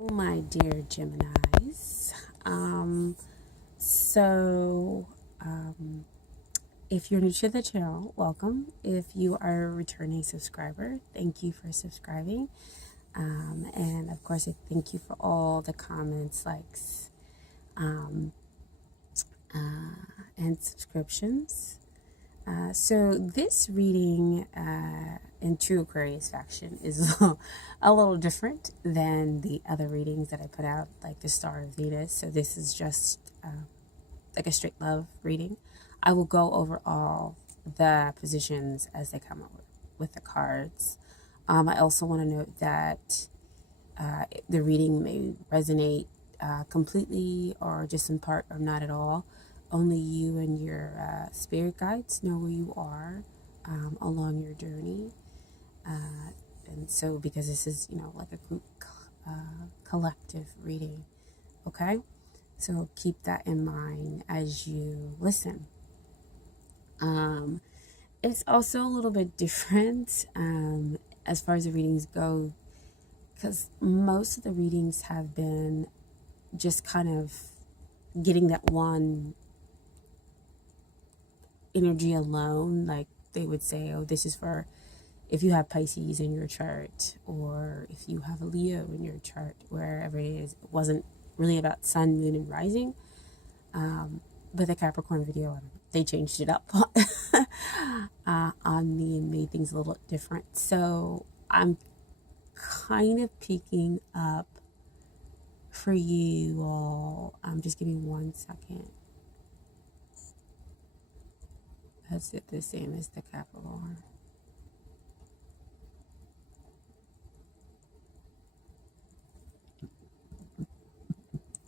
My dear Geminis. So, if you're new to the channel, welcome. If you are a returning subscriber, thank you for subscribing. And of course, I thank you for all the comments, likes, and subscriptions. So this reading in True Aquarius faction is a little different than the other readings that I put out, like the Star of Venus. So this is just like a straight love reading. I will go over all the positions as they come up with the cards. I also want to note that the reading may resonate completely or just in part or not at all. Only you and your spirit guides know where you are along your journey. And so, because this is, like a group collective reading, okay? So keep that in mind as you listen. It's also a little bit different as far as the readings go, because most of the readings have been just kind of getting that one energy alone. Like they would say, oh, this is for if you have Pisces in your chart, or if you have a Leo in your chart, wherever it is. It wasn't really about sun, moon, and rising. But the Capricorn video, they changed it up on me and made things a little different. So I'm kind of picking up for you all. Just give me 1 second. That's it, the same as the Capricorn.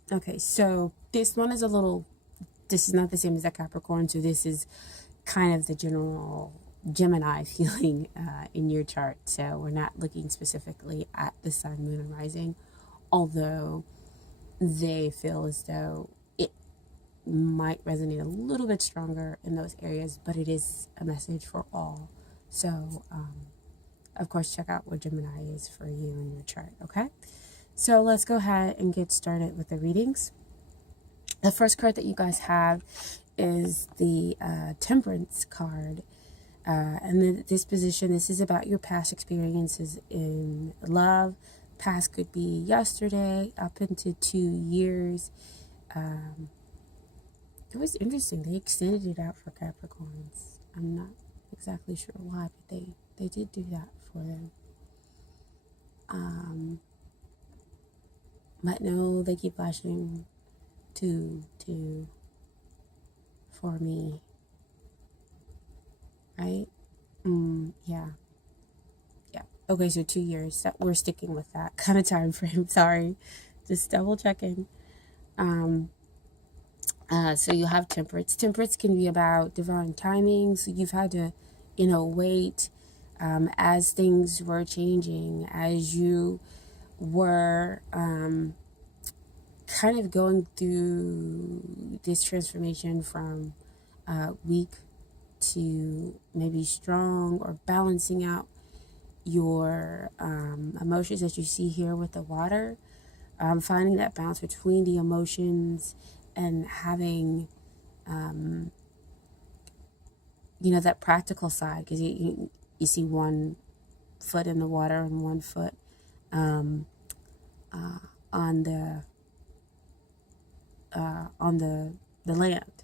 Okay, so this one is this is not the same as the Capricorn, so this is kind of the general Gemini feeling in your chart. So we're not looking specifically at the sun, moon, and rising, although they feel as though it might resonate a little bit stronger in those areas, but it is a message for all. So, of course, check out what Gemini is for you in your chart, okay? So let's go ahead and get started with the readings. The first card that you guys have is the Temperance card. And this position, this is about your past experiences in love. Past could be yesterday, up into 2 years. It was interesting. They extended it out for Capricorns. I'm not exactly sure why, but they did do that for them. But no, they keep flashing for me. Right? Yeah. Okay, so 2 years. We're sticking with that kind of time frame. Sorry. Just double checking. So you have Temperance. Temperance can be about divine timing. So you've had to, wait as things were changing, as you were kind of going through this transformation from weak to maybe strong, or balancing out your emotions that you see here with the water. Finding that balance between the emotions and having that practical side, because you see one foot in the water and one foot on the land.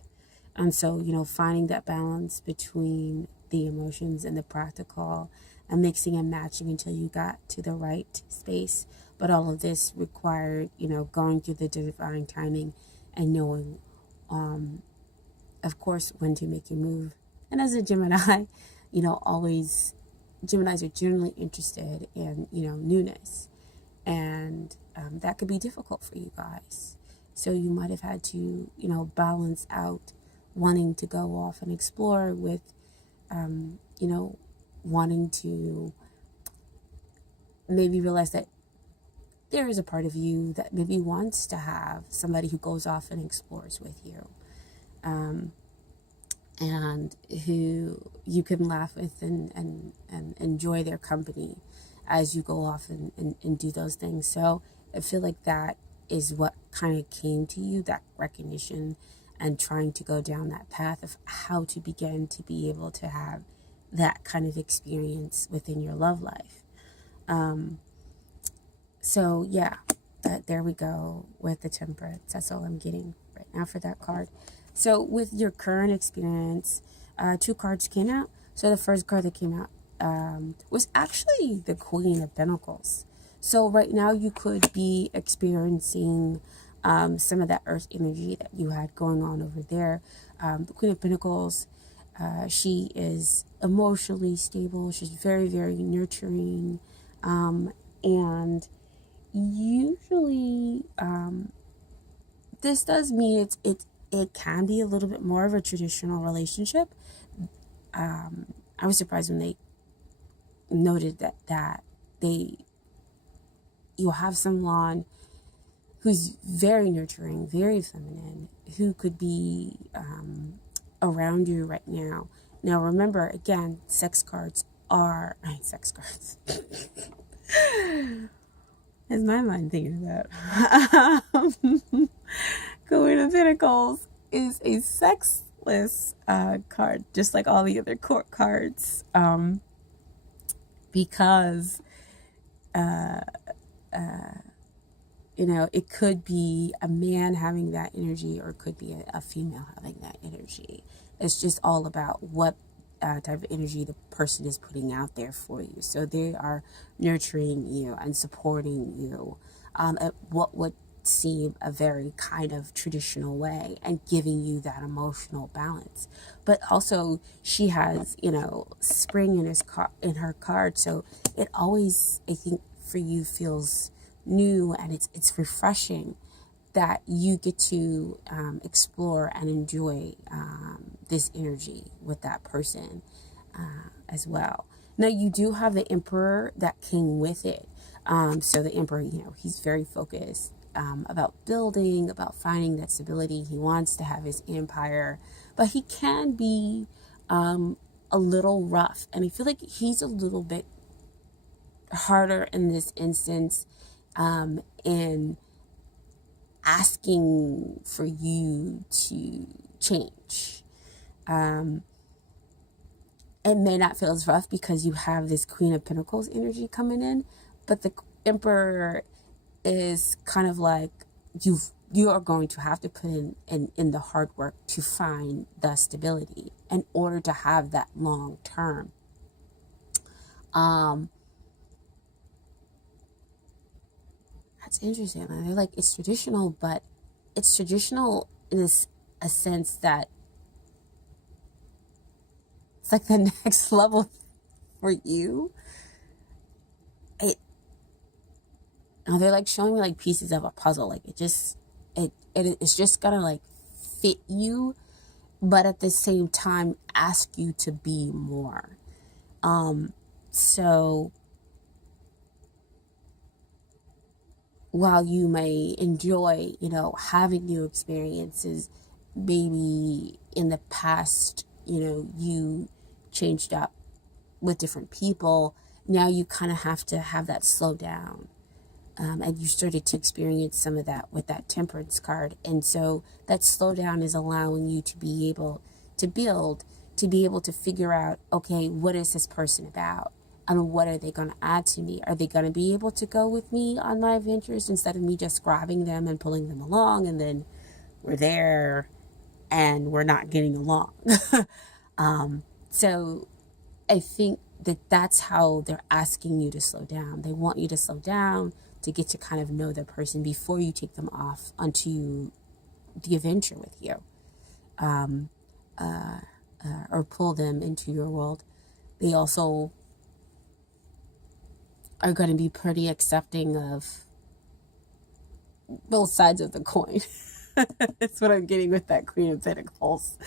And so, finding that balance between the emotions and the practical, and mixing and matching until you got to the right space. But all of this required, going through the divine timing and knowing, of course, when to make your move. And as a Gemini, always, Geminis are generally interested in, newness. And that could be difficult for you guys. So you might have had to, balance out wanting to go off and explore with, wanting to maybe realize that there is a part of you that maybe wants to have somebody who goes off and explores with you, and who you can laugh with and enjoy their company as you go off and do those things. So I feel like that is what kind of came to you, that recognition and trying to go down that path of how to begin to be able to have that kind of experience within your love life. So yeah, there we go with the Temperance. That's all I'm getting right now for that card. So with your current experience, 2 cards came out. So the first card that came out was actually the Queen of Pentacles. So right now you could be experiencing some of that earth energy that you had going on over there. The Queen of Pentacles, she is emotionally stable. She's very, very nurturing. And usually this does mean it can be a little bit more of a traditional relationship. I was surprised when they noted that you'll have someone who's very nurturing, very feminine, who could be around you right now. Now remember, again, sex cards. As my mind thinking about. Queen of Pentacles is a sexless card, just like all the other court cards, because it could be a man having that energy, or it could be a female having that energy. It's just all about what type of energy the person is putting out there for you. So they are nurturing you and supporting you at what would seem a very kind of traditional way, and giving you that emotional balance. But also she has, spring in her card, so it always, I think, for you feels new, and it's refreshing that you get to explore and enjoy this energy with that person as well. Now you do have the Emperor that came with it. So the Emperor, he's very focused about building, about finding that stability. He wants to have his empire, but he can be a little rough, and I feel like he's a little bit harder in this instance in asking for you to change. It may not feel as rough because you have this Queen of Pentacles energy coming in, but the Emperor is kind of like you are going to have to put in the hard work to find the stability in order to have that long term. That's interesting. They're like, it's traditional, but it's traditional in a sense that it's like the next level for you. They're like showing me like pieces of a puzzle. Like it's just gonna like fit you, but at the same time ask you to be more. So while you may enjoy, having new experiences, maybe in the past, you changed up with different people. Now you kind of have to have that slow down. And you started to experience some of that with that Temperance card. And so that slowdown is allowing you to be able to build, to be able to figure out, okay, what is this person about? And what are they going to add to me? Are they going to be able to go with me on my adventures instead of me just grabbing them and pulling them along, and then we're there and we're not getting along? So I think that's how they're asking you to slow down. They want you to slow down to get to kind of know the person before you take them off onto the adventure with you, or pull them into your world. They also are going to be pretty accepting of both sides of the coin. That's what I'm getting with that Queen of Pentacles.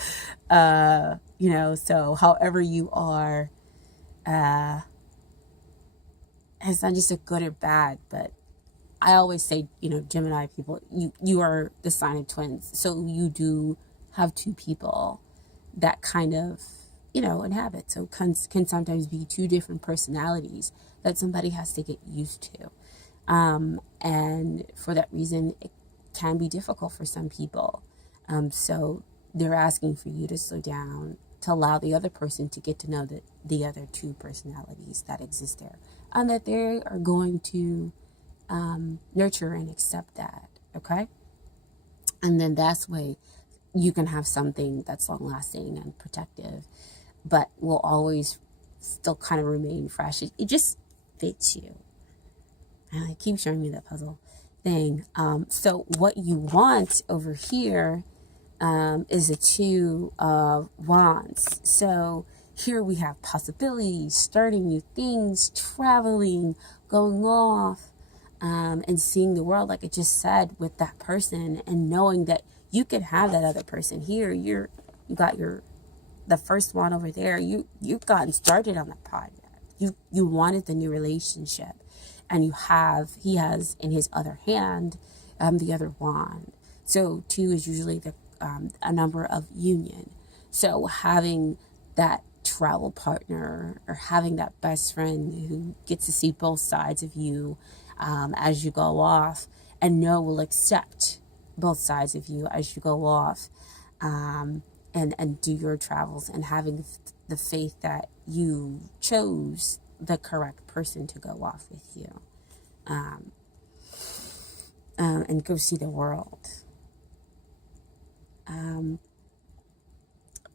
So however you are, it's not just a good or bad, but I always say, Gemini people, you are the sign of twins. So you do have two people that kind of, inhabit. So can sometimes be two different personalities that somebody has to get used to. And for that reason, it can be difficult for some people. So they're asking for you to slow down, to allow the other person to get to know the other two personalities that exist there, and that they are going to nurture and accept that. Okay. And then that's way you can have something that's long lasting and protective, but will always still kind of remain fresh. It just fits you. And it keeps showing me that puzzle thing. So what you want over here is a Two of Wands. So here we have possibilities, starting new things, traveling, going off, and seeing the world, like I just said, with that person, and knowing that you could have that other person here. You got the first one over there. You've gotten started on that project. You wanted the new relationship, and he has in his other hand the other wand. So 2 is usually a number of union. So having that travel partner, or having that best friend who gets to see both sides of you as you go off, and will accept both sides of you as you go off, and do your travels, and having the faith that you chose the correct person to go off with you, and go see the world.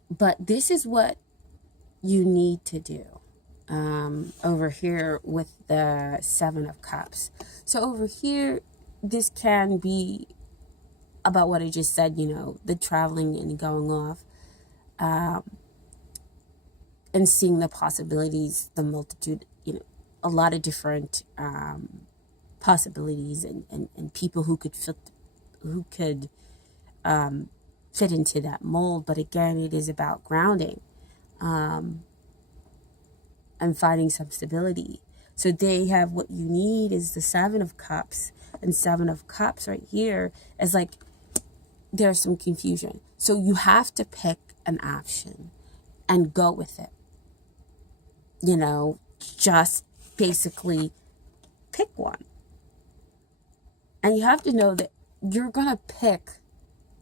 But this is what you need to do over here with the 7 of Cups. So over here, this can be about what I just said, the traveling and going off, and seeing the possibilities, the multitude, a lot of different possibilities, and people who could fit into that mold. But again, it is about grounding, and finding some stability. So they have what you need is the 7 of Cups, and 7 of Cups right here is like there's some confusion. So you have to pick an option and go with it. Just basically pick one. And you have to know that you're going to pick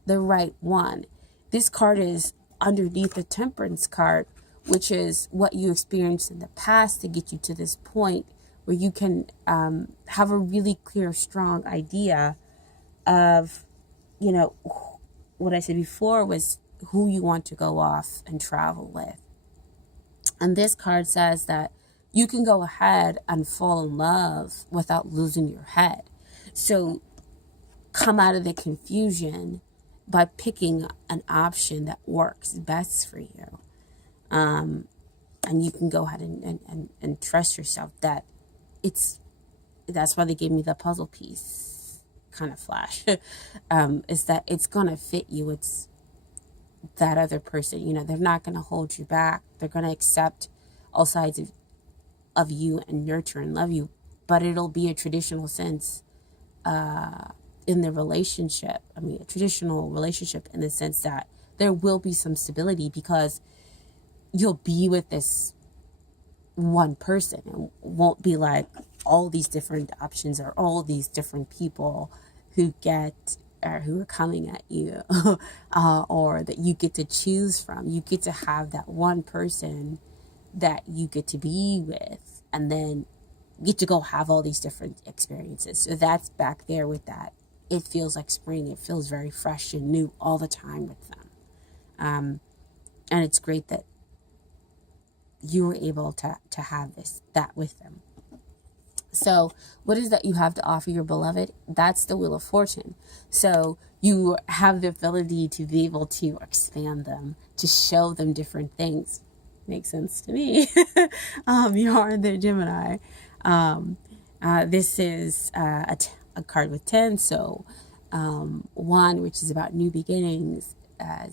the right one. This card is underneath the Temperance card, which is what you experienced in the past to get you to this point where you can have a really clear, strong idea of, what I said before was who you want to go off and travel with. And this card says that you can go ahead and fall in love without losing your head. So come out of the confusion by picking an option that works best for you. And you can go ahead and trust yourself that that's why they gave me the puzzle piece kind of flash, is that it's going to fit you. It's that other person, they're not going to hold you back. They're going to accept all sides of you and nurture and love you, but it'll be a traditional sense in the relationship. I mean, a traditional relationship in the sense that there will be some stability, because you'll be with this one person. It won't be like all these different options or all these different people who are coming at you, or that you get to choose from. You get to have that one person that you get to be with, and then get to go have all these different experiences. So that's back there with that. It feels like spring. It feels very fresh and new all the time with them. And it's great that you were able to have that with them. So what is that you have to offer your beloved? That's the Wheel of Fortune. So you have the ability to be able to expand them, to show them different things. Makes sense to me. You are the Gemini. This is a card with 10. So 1, which is about new beginnings.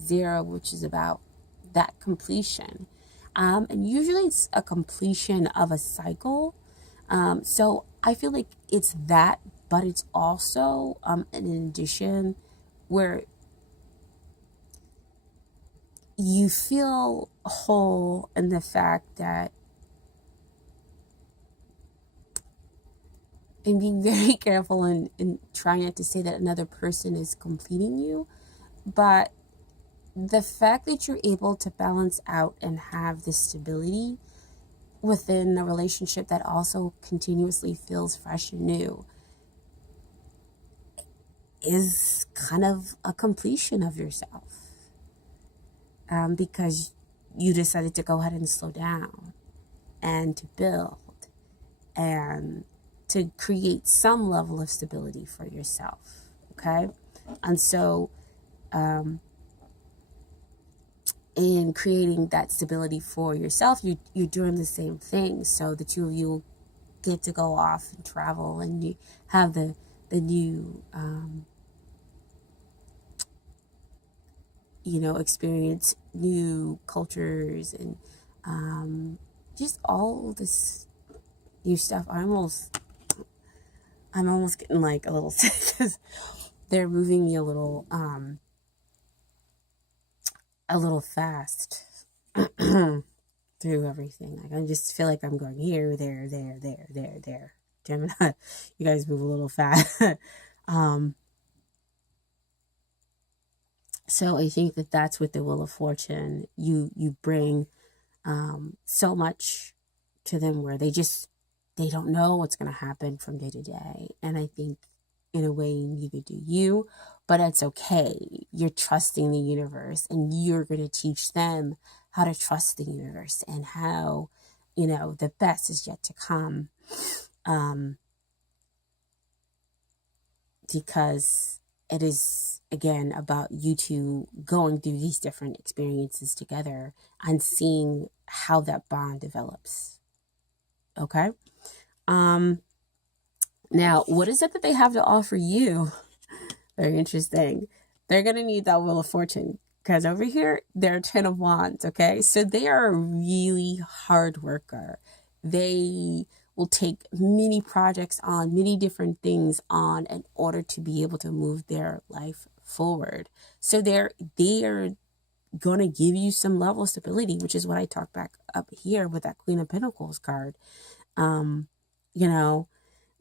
0, which is about that completion. And usually it's a completion of a cycle. So I feel like it's that, but it's also an addition where you feel whole in the fact that and be very careful and try not to say that another person is completing you. But the fact that you're able to balance out and have this stability within a relationship that also continuously feels fresh and new is kind of a completion of yourself, because you decided to go ahead and slow down and to build and to create some level of stability for yourself. Okay. And so in creating that stability for yourself, you're doing the same thing. So the two of you will get to go off and travel, and you have the new experience new cultures and just all this new stuff. I'm almost getting like a little sick because they're moving me a little fast through everything. Like, I just feel like I'm going here, there, there, there, there, there. Gemini, you guys move a little fast. So I think that that's with the Wheel of Fortune. You bring so much to them where they don't know what's going to happen from day to day. And I think in a way neither do you, but it's okay. You're trusting the universe, and you're going to teach them how to trust the universe and how, the best is yet to come. Because it is, again, about you two going through these different experiences together and seeing how that bond develops. Okay? Now, what is it that they have to offer you? Very interesting. They're going to need that Wheel of Fortune, because over here, they're 10 of Wands, okay? So they are a really hard worker. They will take many projects on, many different things on in order to be able to move their life forward. So they are going to give you some level of stability, which is what I talked back up here with that Queen of Pentacles card.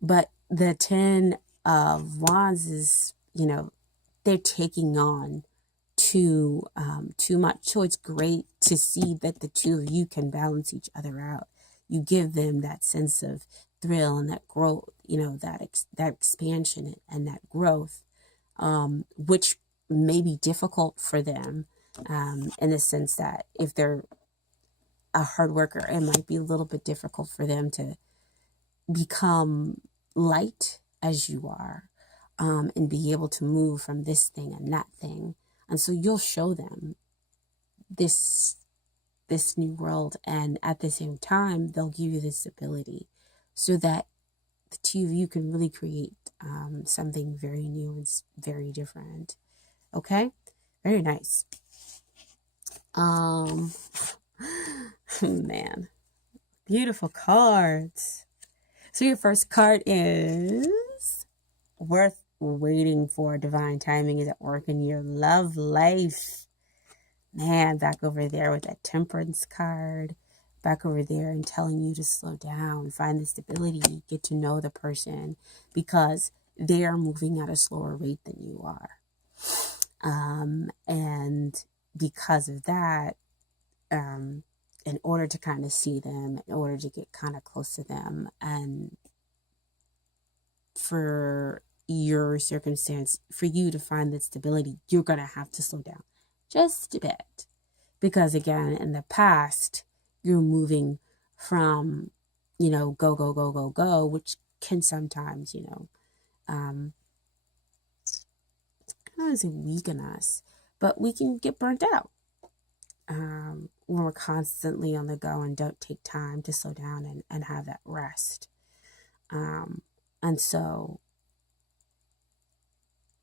But the 10 of Wands is, they're taking on too much. So it's great to see that the two of you can balance each other out. You give them that sense of thrill and that growth, that expansion and that growth, which may be difficult for them, in the sense that if they're a hard worker, it might be a little bit difficult for them to become light as you are, and be able to move from this thing and that thing. And so you'll show them this new world, and at the same time they'll give you this ability so that the two of you can really create something very new and very different. Okay, very nice. Man, beautiful cards. So your first card is worth waiting for. Divine timing is at work in your love life. Man, back over there with that Temperance card, back over there and telling you to slow down, find the stability, get to know the person, because they are moving at a slower rate than you are. And because of that, in order to kind of see them, in order to get kind of close to them, and for your circumstance, for you to find that stability, you're going to have to slow down just a bit. Because again, in the past, you're moving from, go, go, go, go, go, which can sometimes, kind of weaken us, but we can get burnt out when we're constantly on the go and don't take time to slow down and have that rest. And so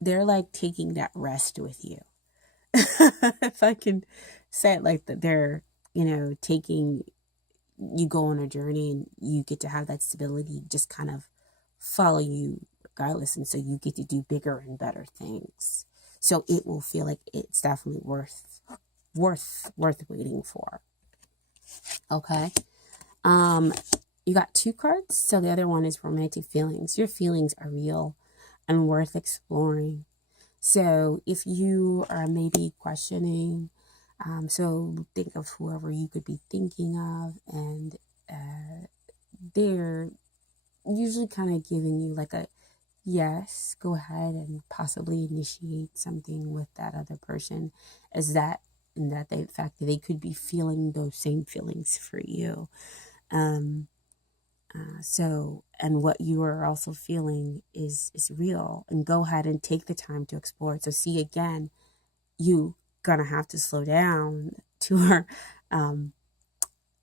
they're like taking that rest with you. If I can say it like that, they're, taking, you go on a journey and you get to have that stability just kind of follow you regardless. And so you get to do bigger and better things. So it will feel like it's definitely worth waiting for. Okay. You got two cards. So the other one is romantic feelings. Your feelings are real and worth exploring. So if you are maybe questioning, so think of whoever you could be thinking of, and they're usually kind of giving you like a yes, go ahead and possibly initiate something with that other person, as that in that they, in fact, they could be feeling those same feelings for you. Um, so, and what you are also feeling is real, and go ahead and take the time to explore it. So, see again, you gonna have to slow down to um,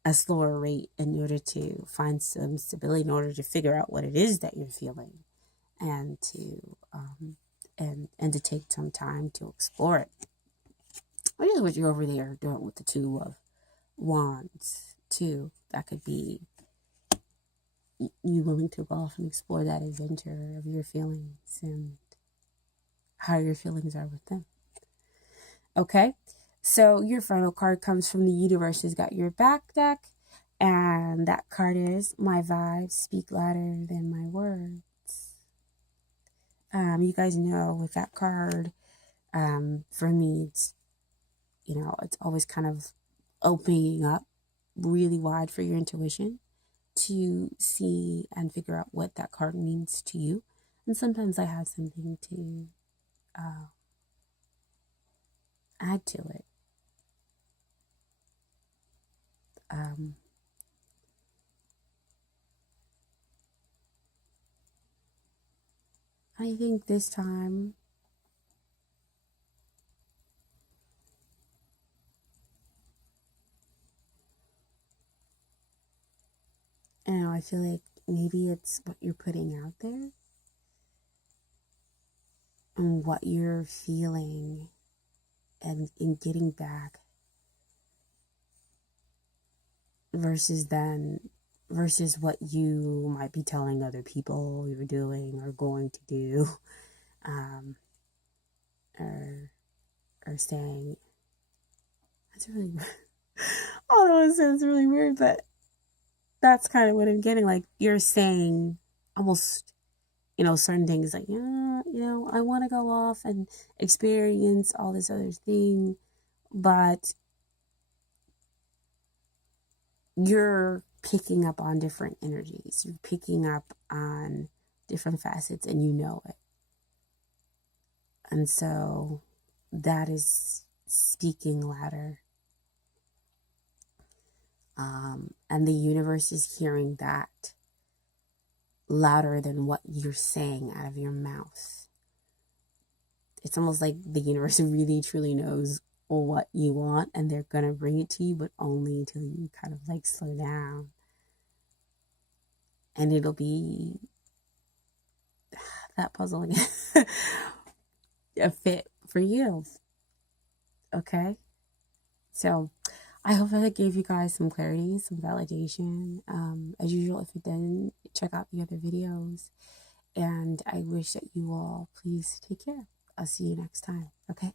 a slower rate in order to find some stability, in order to figure out what it is that you're feeling, and to and to take some time to explore it. Which is what you're over there doing with the Two of Wands too. That could be you willing to go off and explore that adventure of your feelings and how your feelings are with them. Okay, so your final card comes from the universe. Has got your back deck, and that card is my vibes speak louder than my words. You guys know with that card, for me, it's, you know, it's always kind of opening up really wide for your intuition to see and figure out what that card means to you. And sometimes I have something to add to it. I think this time, you know, I feel like maybe it's what you're putting out there and what you're feeling, and in getting back versus what you might be telling other people you're doing or going to do, or saying. That's really weird. Although it sounds really weird, but that's kind of what I'm getting. Like, you're saying almost, you know, certain things like, yeah, you know, I want to go off and experience all this other thing, but you're picking up on different energies. You're picking up on different facets, and you know it. And so that is speaking louder. And the universe is hearing that louder than what you're saying out of your mouth. It's almost like the universe really truly knows what you want, and they're gonna bring it to you, but only until you kind of like slow down. And it'll be that puzzle again. A fit for you. Okay? So I hope that gave you guys some clarity, some validation. As usual, if it didn't, check out the other videos. And I wish that you all please take care. I'll see you next time. Okay?